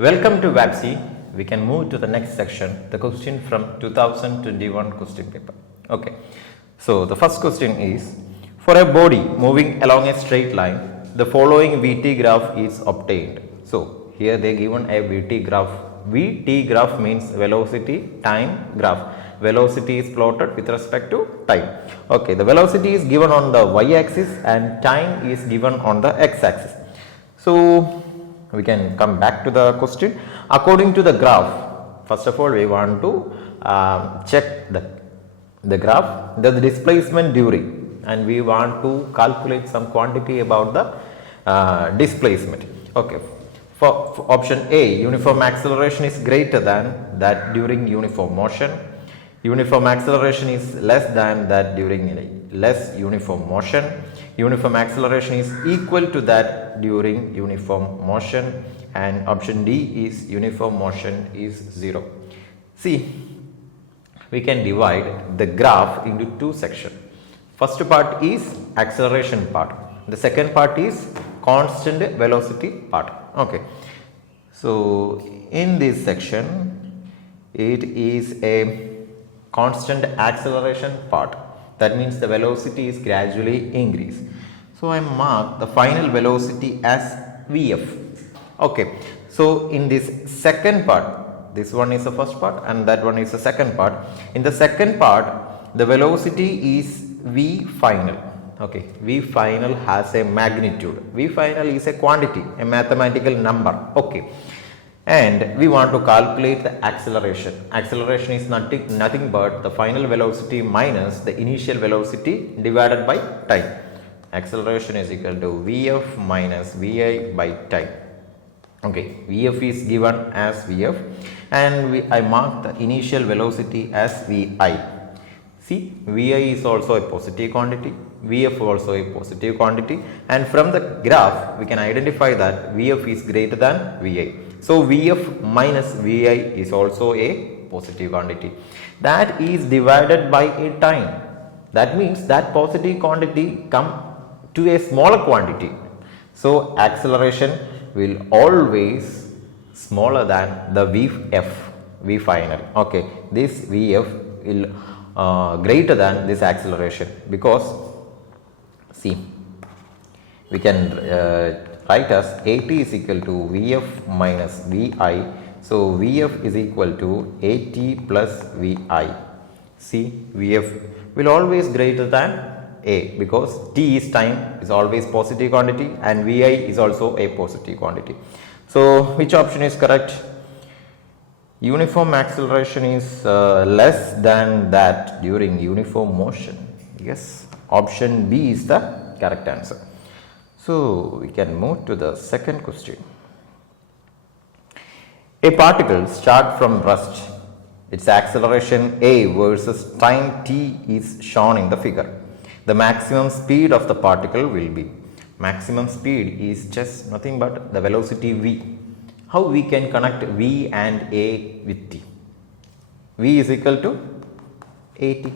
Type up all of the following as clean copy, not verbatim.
Welcome to WAPC. We can move to the next section, the question from 2021 question paper. Okay, so the first question is, for a body moving along a straight line, the following VT graph is obtained. So here they given a VT graph. VT graph means velocity time graph. Velocity is plotted with respect to time. Okay, the velocity is given on the y-axis and time is given on the x-axis. So we can come back to the question. According to the graph, first of all we want to check the graph, the displacement during, and we want to calculate some quantity about the displacement. Okay, for option A, uniform acceleration is greater than that during uniform motion. Uniform acceleration is less than that during less uniform motion. Uniform acceleration is equal to that during uniform motion, and option D is uniform motion is 0. See, we can divide the graph into two sections. First part is acceleration part. The second part is constant velocity part. Okay. So in this section, it is a constant acceleration part. That means the velocity is gradually increase. So I mark the final velocity as Vf. Okay. So in this second part, this one is the first part and that one is the second part. In the second part, the velocity is V final. Okay. V final has a magnitude. V final is a quantity, a mathematical number. Okay. And we want to calculate the acceleration. Acceleration is nothing but the final velocity minus the initial velocity divided by time. Acceleration is equal to Vf minus Vi by time. Okay, Vf is given as Vf and I mark the initial velocity as Vi. See, Vi is also a positive quantity, Vf also a positive quantity, and from the graph we can identify that Vf is greater than Vi. So Vf minus Vi is also a positive quantity. That is divided by a time. That means that positive quantity come to a smaller quantity. So acceleration will always smaller than the Vf, V final. Okay, this Vf will greater than this acceleration, because see, we can write as At is equal to Vf minus Vi. So Vf is equal to At plus Vi. See, Vf will always greater than A, because t is time, is always positive quantity, and Vi is also a positive quantity. So which option is correct? Uniform acceleration is less than that during uniform motion. Yes, option B is the correct answer. So we can move to the second question. A particle starts from rest. Its acceleration A versus time t is shown in the figure. The maximum speed of the particle will be. Maximum speed is just nothing but the velocity V. How we can connect V and A with t? V is equal to At.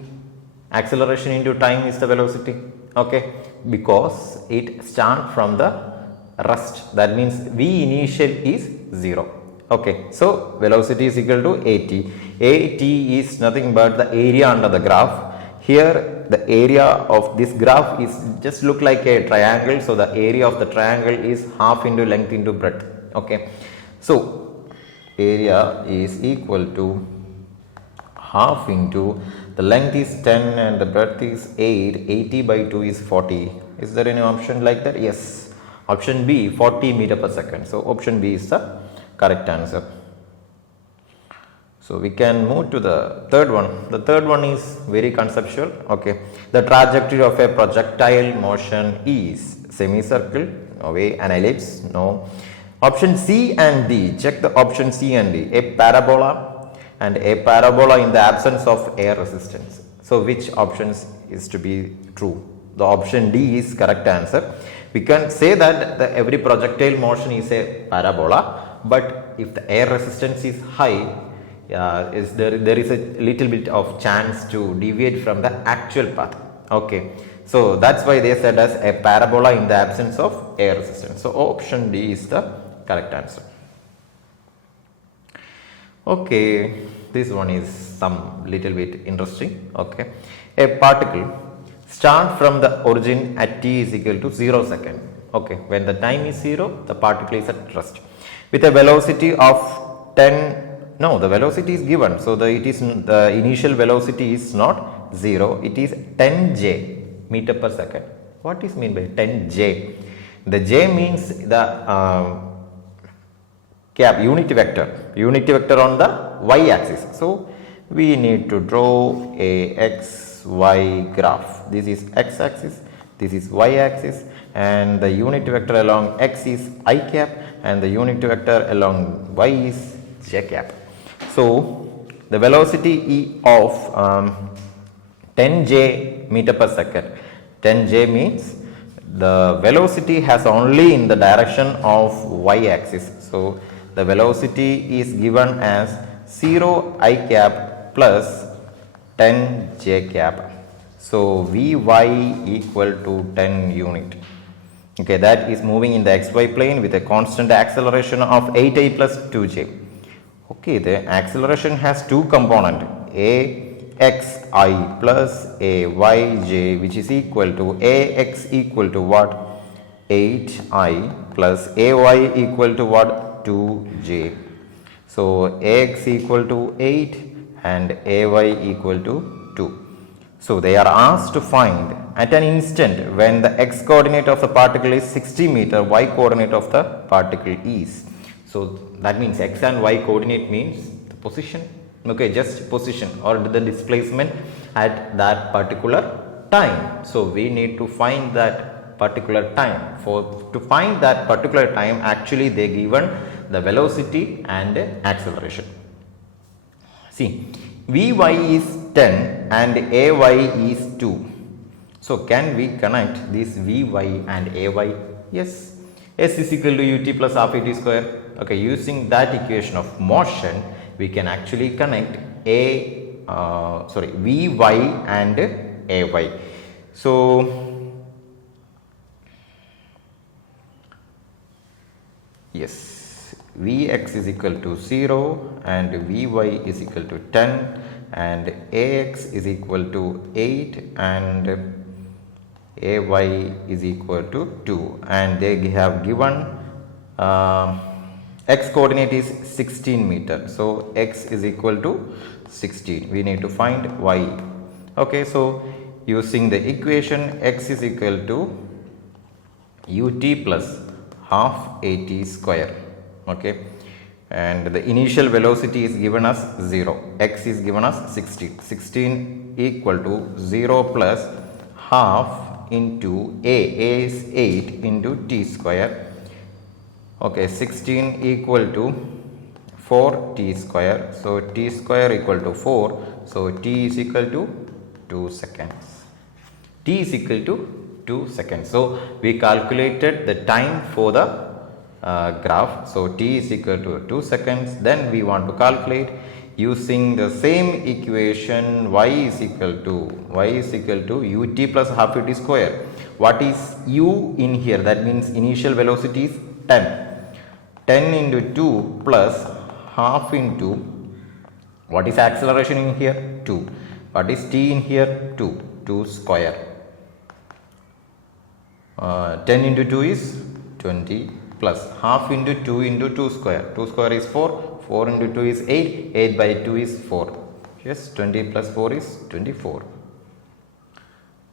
Acceleration into time is the velocity. Okay, because it starts from the rest. That means V initial is 0. Okay, so velocity is equal to At. At is nothing but the area under the graph. Here the area of this graph is just look like a triangle. So the area of the triangle is half into length into breadth. Okay, so area is equal to half into the length is 10 and the breadth is 8. 80 by 2 is 40. Is there any option like that? Yes, option B, 40 meter per second. So option B is the correct answer. So we can move to the third one. The third one is very conceptual. Okay, the trajectory of a projectile motion is semicircle, no way, an ellipse, no. Option C and D, check the option C and D, a parabola and a parabola in the absence of air resistance. So which options is to be true? The option D is correct answer. We can say that every projectile motion is a parabola, but if the air resistance is high, there is a little bit of chance to deviate from the actual path. Okay, so that's why they said as a parabola in the absence of air resistance. So option D is the correct answer. Okay, this one is some little bit interesting. Okay, a particle start from the origin at t is equal to 0 second. Okay, when the time is 0, the particle is at rest with a velocity of 10. No, the velocity is given, so the initial velocity is not 0, it is 10 j meter per second. What is mean by 10 j? The j means the unit vector on the y axis. So we need to draw a x y graph. This is x axis, this is y axis, and the unit vector along x is I cap and the unit vector along y is j cap. So the velocity of 10 j meter per second, 10 j means the velocity has only in the direction of y axis. So the velocity is given as 0 I cap plus 10 j cap. So Vy equal to 10 unit. Okay, that is moving in the xy plane with a constant acceleration of 8I plus 2j. Okay, the acceleration has two components, a xi plus a yj, which is equal to ax equal to what? 8I plus ay equal to what? 2j. So ax equal to 8 and ay equal to 2. So they are asked to find at an instant when the x coordinate of the particle is 60 meter, y coordinate of the particle is. So that means x and y coordinate means the position, okay, just position or the displacement at that particular time. So we need to find that particular time. To find that particular time, actually they given the velocity and acceleration. See, Vy is 10 and Ay is 2. So can we connect this Vy and Ay? Yes. S is equal to ut plus half at square. Okay, using that equation of motion, we can actually connect Vy and Ay. So yes, Vx is equal to 0 and Vy is equal to 10 and Ax is equal to 8 and Ay is equal to 2, and they have given x coordinate is 16 meter. So x is equal to 16. We need to find y. Okay, so using the equation x is equal to ut plus half at square. Okay, and the initial velocity is given as 0, x is given as 16 equal to 0 plus half into a is 8 into t square. Okay, 16 equal to 4t square. So t square equal to 4. So t is equal to 2 seconds. T is equal to 2 seconds. So we calculated the time for the graph. So t is equal to 2 seconds. Then we want to calculate using the same equation y is equal to ut plus half ut square. What is u in here? That means initial velocity is 10. 10 into 2 plus half into what is acceleration in here? 2. What is t in here? 2 square. 10 into 2 is 20 plus half into 2 into 2 square. 2 square is 4. 4 into 2 is 8. 8 by 2 is 4. Yes, 20 plus 4 is 24.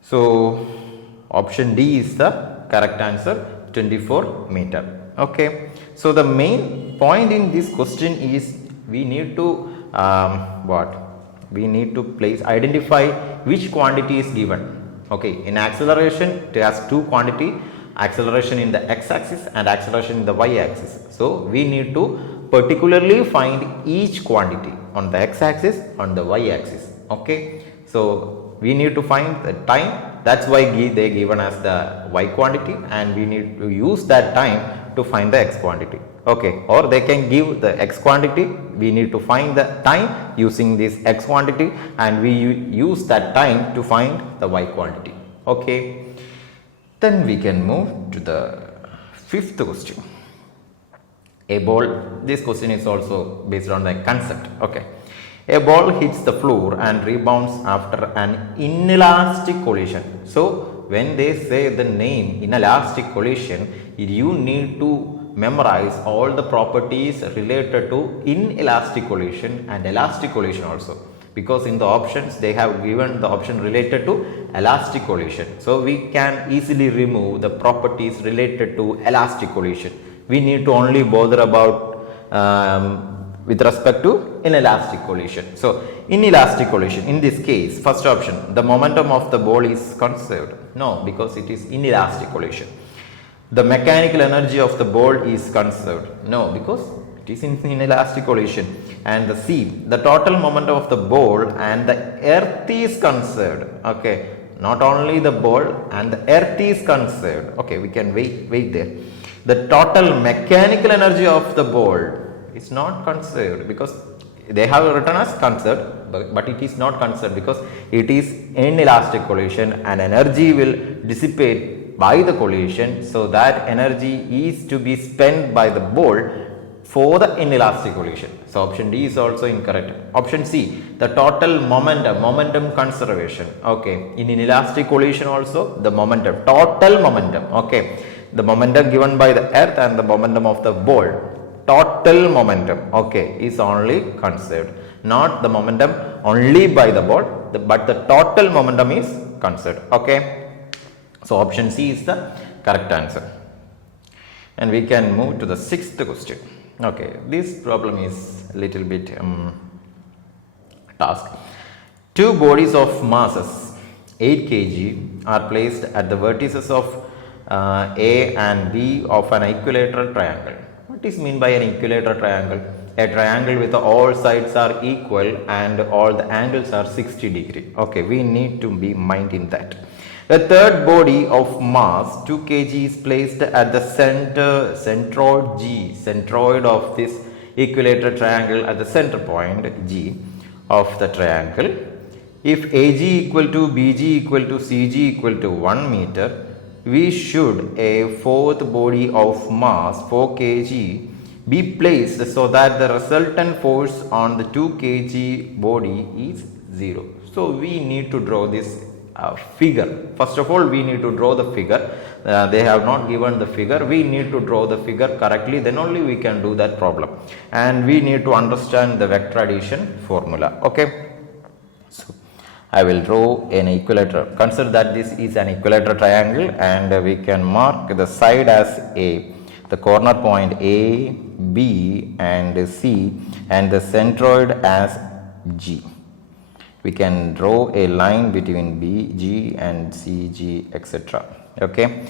So option D is the correct answer, 24 meter. Okay. So the main point in this question is we need to we need to identify which quantity is given. Okay, in acceleration it has two quantity, acceleration in the x axis and acceleration in the y axis. So we need to particularly find each quantity on the x axis, on the y axis. Okay, so we need to find the time. That's why they given us the y quantity, and we need to use that time to find the x quantity. Okay, or they can give the x quantity, we need to find the time using this x quantity, and we use that time to find the y quantity. Okay, then we can move to the fifth question. A ball, this question is also based on the concept. Okay. A ball hits the floor and rebounds after an inelastic collision. So, when they say the name inelastic collision, you need to memorize all the properties related to inelastic collision and elastic collision also, because in the options they have given the option related to elastic collision. So, we can easily remove the properties related to elastic collision. We need to only bother about with respect to inelastic collision. So, inelastic collision, in this case, first option, the momentum of the ball is conserved. No, because it is inelastic collision. The mechanical energy of the ball is conserved. No, because it is in inelastic collision. And the C, the total momentum of the ball and the earth is conserved. Okay, not only the ball and the earth is conserved. Okay, we can wait there. The total mechanical energy of the ball is not conserved, because they have written as conserved, but it is not conserved because it is inelastic collision and energy will dissipate by the collision. So, that energy is to be spent by the ball for the inelastic collision. So, option D is also incorrect. Option C, the total momentum conservation. Okay, in inelastic collision also the total momentum. Okay, the momentum given by the earth and the momentum of the ball, total momentum, okay, is only conserved, not the momentum only by the ball, but the total momentum is conserved. Okay, so option C is the correct answer. And we can move to the sixth question. Okay, this problem is a little bit task. Two bodies of masses 8 kg are placed at the vertices of A and B of an equilateral triangle. What is mean by an equilateral triangle? A triangle with all sides are equal and all the angles are 60 degree. Okay, we need to be minding that. A third body of mass 2 kg is placed at the centroid of this equilateral triangle at the center point G of the triangle. If AG equal to BG equal to CG equal to 1 meter, we should a fourth body of mass 4 kg be placed so that the resultant force on the 2 kg body is 0. So, we need to draw this figure. First of all, we need to draw the figure. They have not given the figure. We need to draw the figure correctly, then only we can do that problem. And we need to understand the vector addition formula. Okay. So, I will draw an equilateral. Consider that this is an equilateral triangle and we can mark the side as A, the corner point A, B and C and the centroid as G. We can draw a line between B, G and C, G, etc. Okay.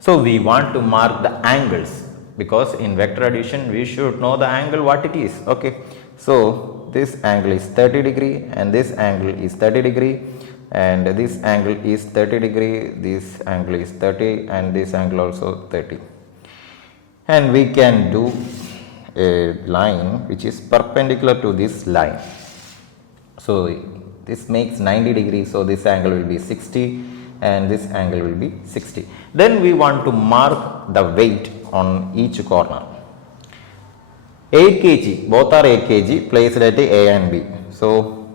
So, we want to mark the angles, because in vector addition we should know the angle what it is. Okay. So, this angle is 30 degree and this angle is 30 degree and this angle is 30 degree, this angle is 30 and this angle also 30. And we can do a line which is perpendicular to this line. So, this makes 90 degrees. So, this angle will be 60 and this angle will be 60. Then we want to mark the weight on each corner. 8 kg, both are 8 kg placed at A and B. So,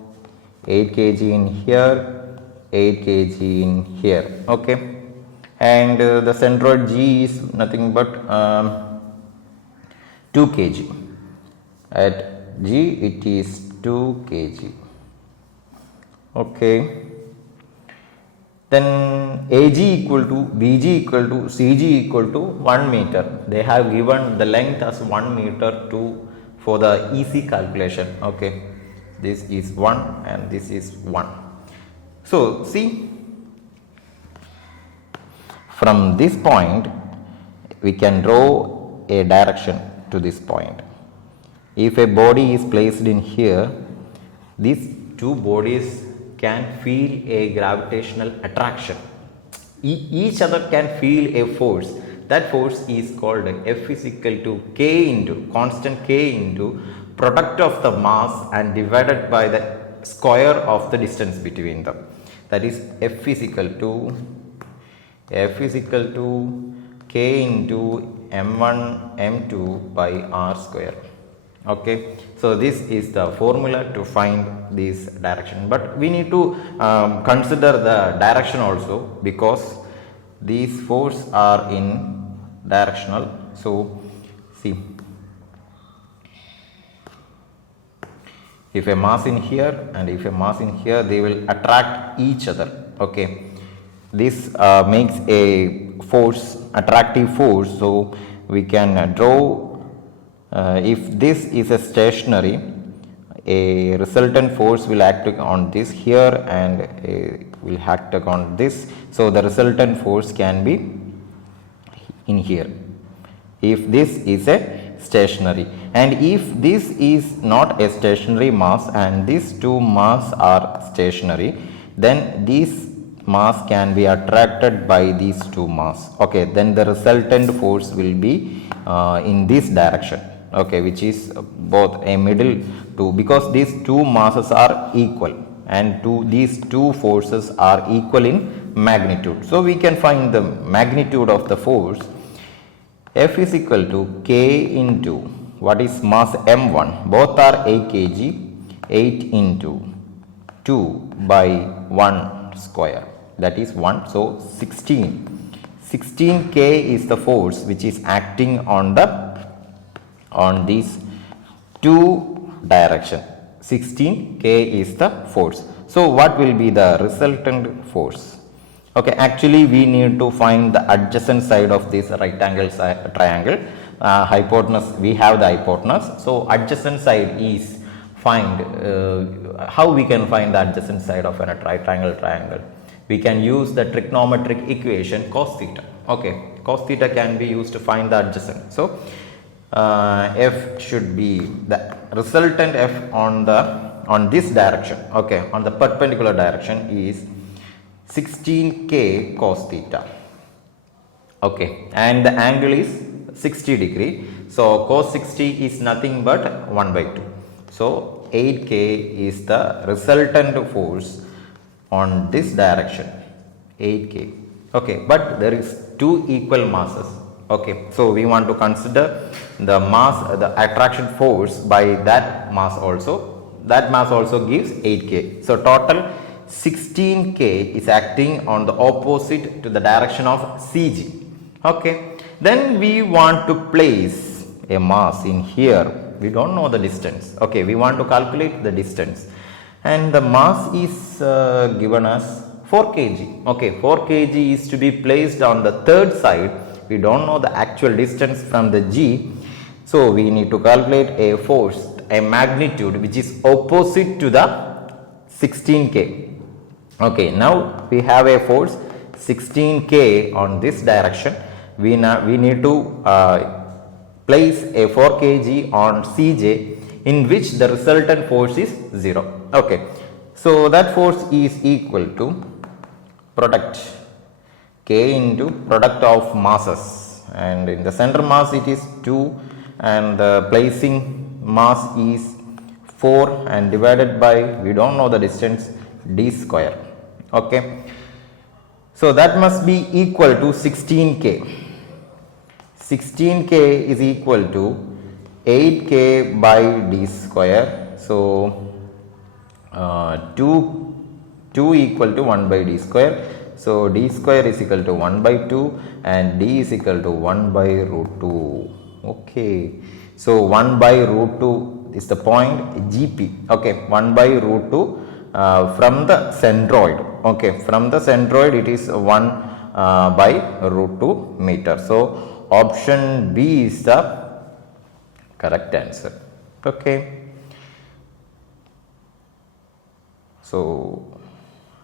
8 kg in here, 8 kg in here. Okay. And the centroid G is nothing but 2 kg. At G it is 2 kg. Okay. Then AG equal to BG equal to CG equal to 1 meter. They have given the length as 1 meter for the easy calculation. Okay. This is 1 and this is 1. So, see, from this point we can draw a direction to this point. If a body is placed in here, these two bodies can feel a gravitational attraction. Each other can feel a force. That force is called F is equal to K into constant K into product of the mass and divided by the square of the distance between them. That is F is equal to K into m1 m2 by r square. Okay, so this is the formula to find this direction, but we need to consider the direction also, because these forces are in directional. So see, if a mass in here and if a mass in here, they will attract each other. Okay, this makes a force, attractive force. So we can draw, if this is a stationary, a resultant force will act on this here and will act on this. So the resultant force can be in here if this is a stationary, and if this is not a stationary mass and these two mass are stationary, then these mass can be attracted by these two mass. Okay, then the resultant force will be in this direction. Okay, which is both a middle two, because these two masses are equal and these two forces are equal in magnitude. So we can find the magnitude of the force. F is equal to K into what is mass m1, both are 8 kg, 8 into 2 by 1 square, that is 1. So 16 K is the force which is acting on these two direction. 16 K is the force. So what will be the resultant force? Okay, actually we need to find the adjacent side of this right angle triangle. Hypotenuse, we have the hypotenuse. So adjacent side is how we can find the adjacent side of a right angle triangle? We can use the trigonometric equation cos theta. Okay, cos theta can be used to find the adjacent. So F should be the resultant F on this direction. Okay, on the perpendicular direction is 16K cos theta. Okay, and the angle is 60 degree. So cos 60 is nothing but 1 by 2. So 8K is the resultant force on this direction, 8K. Okay, but there is two equal masses. Okay, so we want to consider the mass, the attraction force by that mass also. That mass also gives 8K. So total 16K is acting on the opposite to the direction of CG. Okay, then we want to place a mass in here. We don't know the distance. Okay, we want to calculate the distance, and the mass is given as 4 kg. Okay, 4 kg is to be placed on the third side. We don't know the actual distance from the G. So we need to calculate a force, a magnitude which is opposite to the 16K. Okay, now we have a force 16K on this direction. We need to place a 4 kg on Cj, in which the resultant force is 0. Okay, so that force is equal to product K into product of masses, and in the center mass it is 2 and the placing mass is 4 and divided by, we don't know the distance, d square. Okay, so that must be equal to 16K. 16K is equal to 8K by d square. So 2 equal to 1 by d square. So d square is equal to 1 by 2 and d is equal to 1 by root 2. Okay, so 1 by root 2 is the point GP. Okay, 1 by root 2 from the centroid. Okay, from the centroid it is 1 by root 2 meter. So option B is the correct answer. Okay, so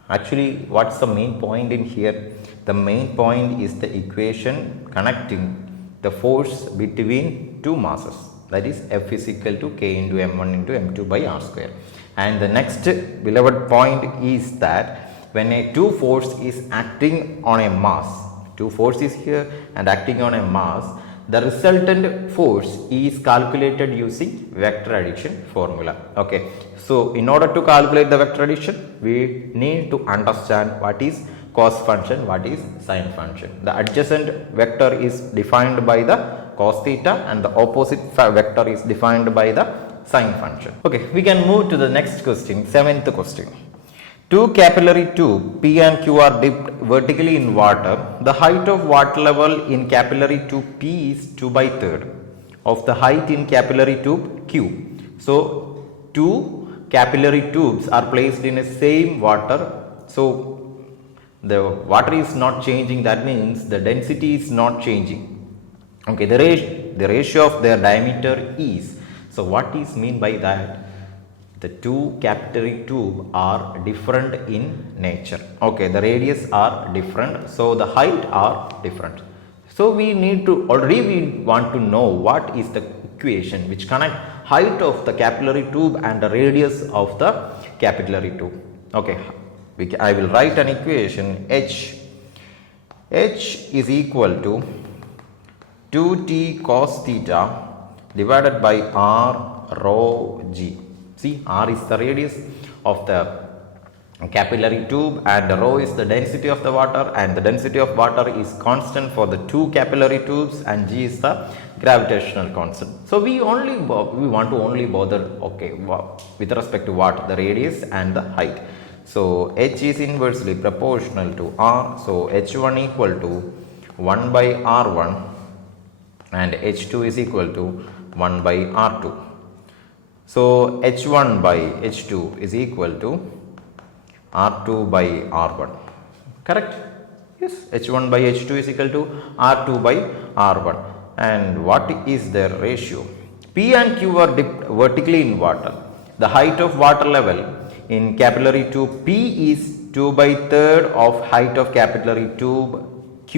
actually what's the main point in here? The main point is the equation connecting the force between two masses, that is F is equal to K into m1 into m2 by r square. And the next beloved point is that when a two force is acting on a mass, two force is here and acting on a mass, the resultant force is calculated using vector addition formula. Okay, so in order to calculate the vector addition, we need to understand what is cos function, what is sin function. The adjacent vector is defined by the cos theta and the opposite vector is defined by the sin function. Okay, we can move to the next question, 7th question. Two capillary tube P and Q are dipped vertically in water. The height of water level in capillary tube P is 2/3 of the height in capillary tube Q. So, two capillary tubes are placed in a same water. So, the water is not changing, that means the density is not changing. Okay, the ratio of their diameter is. So, what is mean by that? The two capillary tube are different in nature. Okay, the radius are different, so the height are different. So we need to already we want to know what is the equation which connect height of the capillary tube and the radius of the capillary tube. Okay, I will write an equation H. H is equal to 2t cos theta divided by r rho g. See, r is the radius of the capillary tube and rho is the density of the water, and the density of water is constant for the two capillary tubes and g is the gravitational constant. So we want to only bother with respect to what? The radius and the height. So h is inversely proportional to r. So h1 equal to 1 by r1 and h2 is equal to 1 by r2. So h1 by h2 is equal to r2 by r1. Correct? Yes, h1 by h2 is equal to r2 by r1. And what is their ratio? P and Q are dipped vertically in water. The height of water level in capillary tube P is 2/3 of height of capillary tube Q.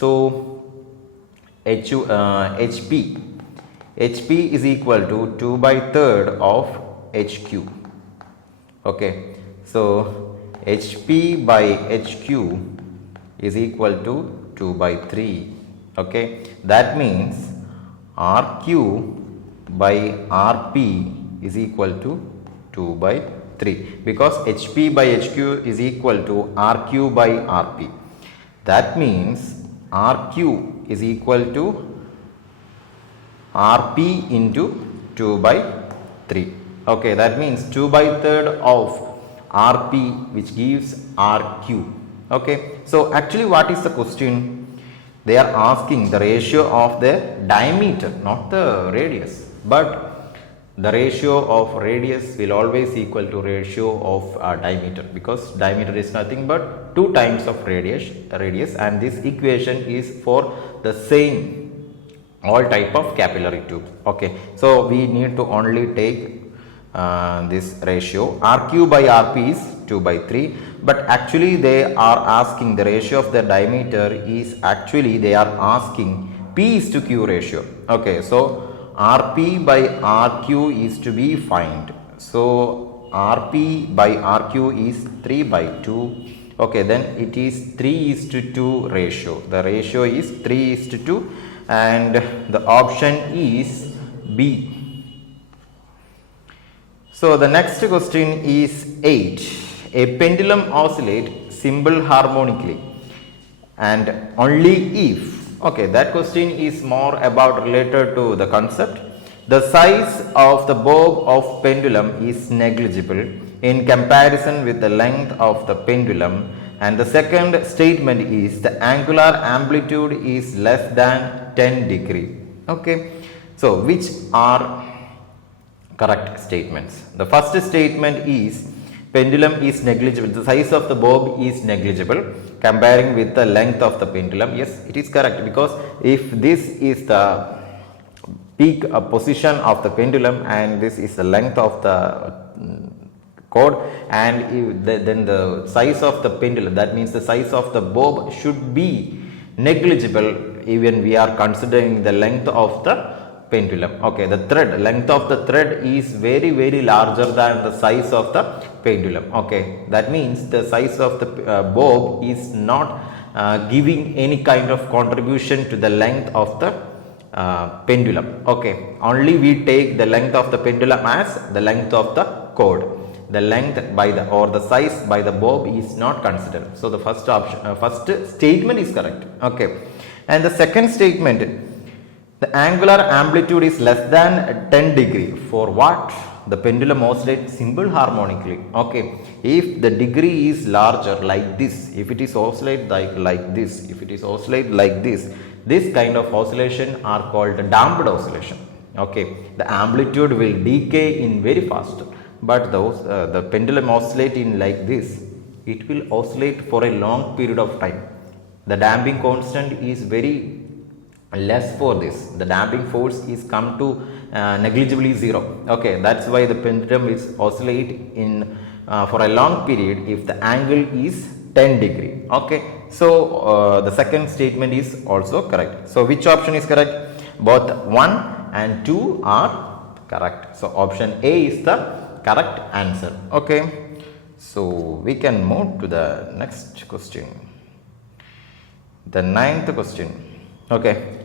So HP is equal to 2/3 of HQ. Okay, so HP by HQ is equal to 2/3. Okay, that means RQ by RP is equal to 2/3 because HP by HQ is equal to RQ by RP. That means RQ is equal to RP into 2/3. Okay, that means 2/3 of RP which gives RQ. Okay, so actually what is the question? They are asking the ratio of the diameter, not the radius, but the ratio of radius will always equal to ratio of diameter, because diameter is nothing but 2 times of radius, and this equation is for the same all type of capillary tubes. Okay, so we need to only take this ratio. RQ by RP is 2/3, but actually they are asking the ratio of the diameter is actually they are asking P is to Q ratio. Okay, so RP by RQ is to be find. So RP by RQ is 3/2. Okay, then it is 3:2 ratio. The ratio is 3:2 and the option is B. So the next question is 8. A pendulum oscillates symbol harmonically and only if, okay, that question is more about related to the concept. The size of the bob of pendulum is negligible in comparison with the length of the pendulum, and the second statement is the angular amplitude is less than 10 degree. Okay, so which are correct statements? The first statement is pendulum is negligible, the size of the bob is negligible comparing with the length of the pendulum. Yes, it is correct, because if this is the peak position of the pendulum and this is the length of the cord, and then the size of the pendulum, that means the size of the bob should be negligible even we are considering the length of the pendulum. Okay, the length of the thread is very larger than the size of the pendulum. Okay, that means the size of the bob is not giving any kind of contribution to the length of the pendulum. Okay, only we take the length of the pendulum as the length of the cord. the length by the or the size by the bulb is not considered. So the first option, first statement is correct. Okay, and the second statement, the angular amplitude is less than 10 degree for what? The pendulum oscillates simple harmonically. Okay, if the degree is larger like this, if it is oscillate like this, if it is oscillate like this kind of oscillation are called damped oscillation. Okay, the amplitude will decay in very fast, but the pendulum oscillate in like this, it will oscillate for a long period of time. The damping constant is very less for this. The damping force is come to negligibly zero. Okay, that's why the pendulum is oscillate in for a long period if the angle is 10 degree. Okay, so the second statement is also correct. So which option is correct? Both 1 and 2 are correct. So option A is the correct answer. Okay, so we can move to the next question, the ninth question. Okay,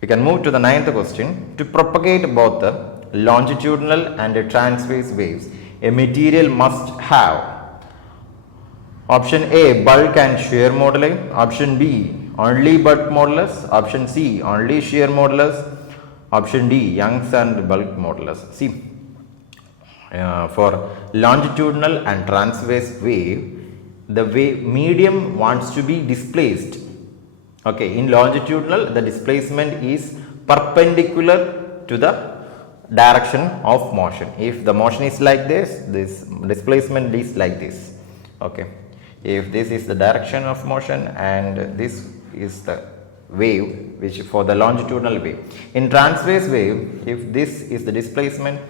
we can move to the ninth question. To propagate both the longitudinal and the transverse waves, a material must have option A, bulk and shear moduli, option B, only bulk modulus, option C, only shear modulus, option D, Young's and bulk modulus. See, for longitudinal and transverse wave, the wave medium wants to be displaced. Okay, in longitudinal, the displacement is perpendicular to the direction of motion. If the motion is like this displacement is like this. Okay, if this is the direction of motion and this is the wave, which for the longitudinal wave. In transverse wave, if this is the displacement,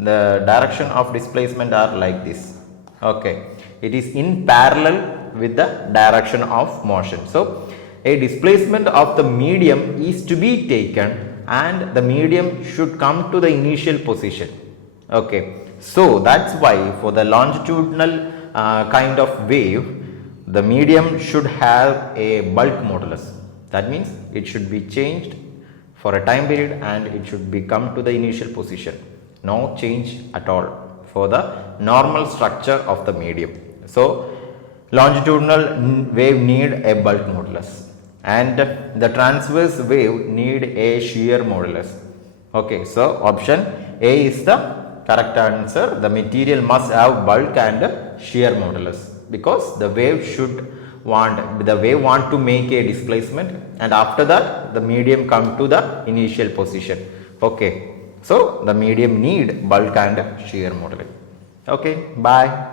the direction of displacement are like this. Okay, it is in parallel with the direction of motion. So a displacement of the medium is to be taken and the medium should come to the initial position. Okay, so that's why for the longitudinal kind of wave, the medium should have a bulk modulus. That means it should be changed for a time period and it should be come to the initial position. No change at all for the normal structure of the medium. So longitudinal wave need a bulk modulus and the transverse wave need a shear modulus. Okay, so option A is the correct answer. The material must have bulk and shear modulus because the wave want to make a displacement and after that the medium come to the initial position. Okay, so the medium need bulk and shear modulus. Okay, bye.